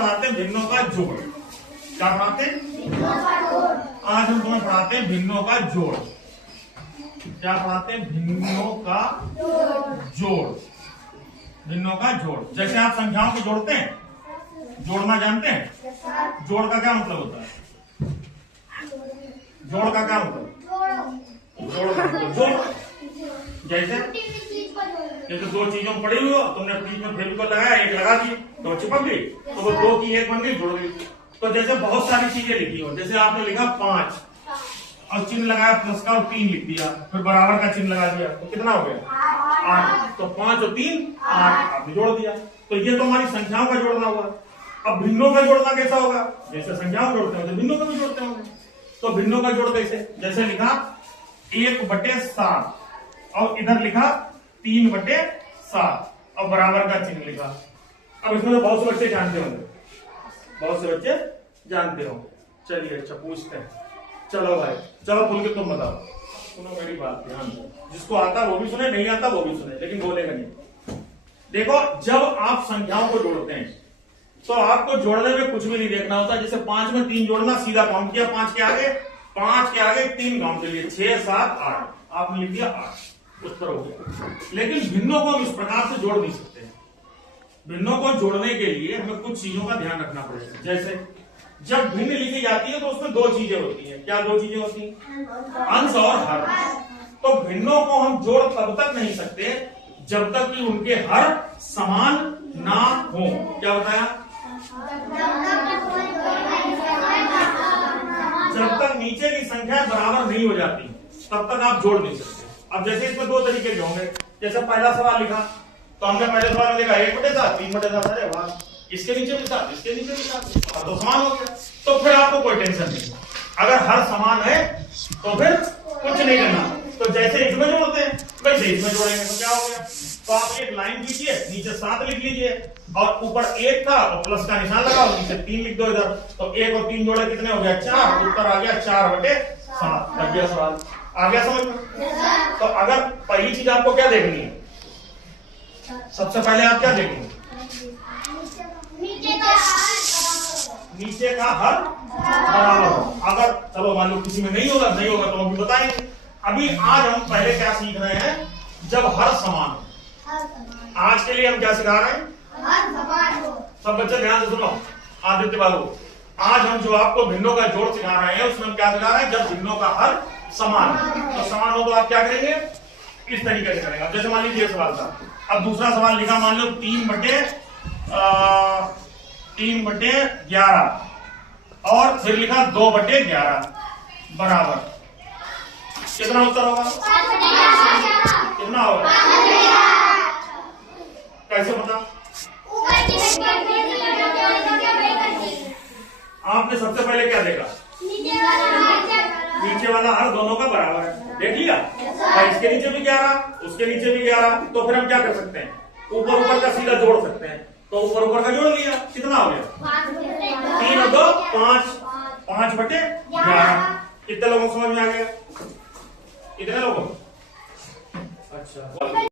पढ़ाते हैं भिन्नों का जोड़। क्या पढ़ाते हैं? आज हम तुम्हें पढ़ाते हैं भिन्नों का जोड़। क्या पढ़ाते हैं? भिन्नों का जोड़। भिन्नों का जोड़। जैसे आप संख्याओं को जोड़ते हैं, जोड़ना जानते हैं? जोड़ का क्या मतलब होता है? जोड़ का क्या मतलब? जोड़ जैसे दो चीजों में पड़ी हुई हो, तुमने बीच में फेविकोल लगाया, एक लगा दी तो चिपक गई, तो वो दो की एक बन गई, जुड़ गई। तो जैसे बहुत सारी चीजें लिखी हो, जैसे आपने लिखा 5 और चिन्ह लगाया प्लस का और 3 लिख दिया, फिर बराबर का चिन्ह लगा दिया, तो कितना हो गया? 8। तो 5 और 3 8, आपने जोड़ दिया। तो ये तो हमारी संख्याओं का जोड़ना हुआ। अब भिन्नों का जोड़ना कैसा होगा? जैसे संख्याओं जोड़ते हैं तो भिन्नों का भी जोड़ते होंगे। तो भिन्नों का जोड़ कैसे? जैसे लिखा 1/7 और इधर लिखा 3/7 और बराबर का चिन्ह लिखा। अब इसमें तो बहुत से बच्चे जानते होंगे, बहुत से बच्चे जानते हो। चलिए अच्छा पूछते हैं। चलो भाई, चलो खुल के तुम बताओ। सुनो मेरी बात ध्यान दो, जिसको आता वो भी सुने, नहीं आता वो भी सुने, लेकिन बोलेगा नहीं। देखो, जब आप संख्याओं को जोड़ते हैं तो आपको जोड़ने में कुछ भी नहीं देखना होता। जैसे 5 में 3 जोड़ना, सीधा काउंट किया, 5 के आगे 3 काउंट के लिए 6 7 8, आपने लिख दिया 8, उत्तर हो गया। लेकिन भिन्नों को हम इस प्रकार से जोड़ नहीं सकते। भिन्नों को जोड़ने के लिए हमें कुछ चीजों का ध्यान रखना पड़ेगा। जैसे जब भिन्न लिखी जाती है तो उसमें 2 चीजें होती हैं। क्या 2 चीजें होती हैं? अंश और हर। तो भिन्नों को हम जोड़ तब तक नहीं सकते जब तक कि उनके हर समान ना हो। क्या बताया? जब तक नीचे की संख्या बराबर नहीं हो जाती तब तक आप जोड़ नहीं सकते। अब जैसे इसमें 2 तरीके के होंगे। जैसे पहला सवाल लिखा तो हमने पहले सवाल में देखा 1/7 3/7, अरे वाह, इसके नीचे भी 7, इसके नीचे भी 7, तो समान हो गया। तो फिर आपको कोई टेंशन नहीं। अगर हर समान है तो फिर कुछ नहीं करना। तो जैसे इसमें जोड़ते हैं वैसे इसमें जोड़ेंगे तो क्या हो गया? तो आप एक लाइन खींचिए, नीचे 7 लिख लीजिए और ऊपर 1 था और प्लस का निशान लगाओ, नीचे 3 लिख दो इधर। तो 1 और 3 जोड़े कितने हो गया? 4। उत्तर आ गया 4/7। लग गया सवाल। आ गया समझ में? तो अगर पहली चीज आपको क्या देखनी है, सबसे पहले आप क्या देखेंगे? नीचे का हर बराबर हो। अगर चलो मान लो किसी में नहीं होगा तो हम भी बताएंगे। अभी आज हम पहले क्या सीख रहे हैं? जब हर समान हो। आज के लिए हम क्या सिखा रहे हैं? सब बच्चे ध्यान से सुनो। आदित्य बाबू, आज हम जो आपको भिन्नों का जोड़ सिखा रहे हैं उसमें हम क्या सिखा रहे हैं? जब भिन्नों का हर समान हो। तो समान हो तो आप क्या करेंगे? इस तरीके से करेंगे। जैसे मान लीजिए सवाल था, अब दूसरा सवाल लिखा, मान लो 3/11 और फिर लिखा 2/11 बराबर कितना उत्तर होगा? कितना होगा? कैसे पता? आपने सबसे पहले क्या देखा? नीचे वाला हर दोनों का बराबर है, देख लिया। इसके नीचे भी 11, उसके नीचे भी 11। तो फिर हम क्या कर सकते हैं? ऊपर का सीधा जोड़ सकते हैं। तो ऊपर का जोड़ लिया, कितना हो गया? 3 और 2 5, 5/11। कितने लोगों को समझ में आ गया? कितने लोगों? अच्छा।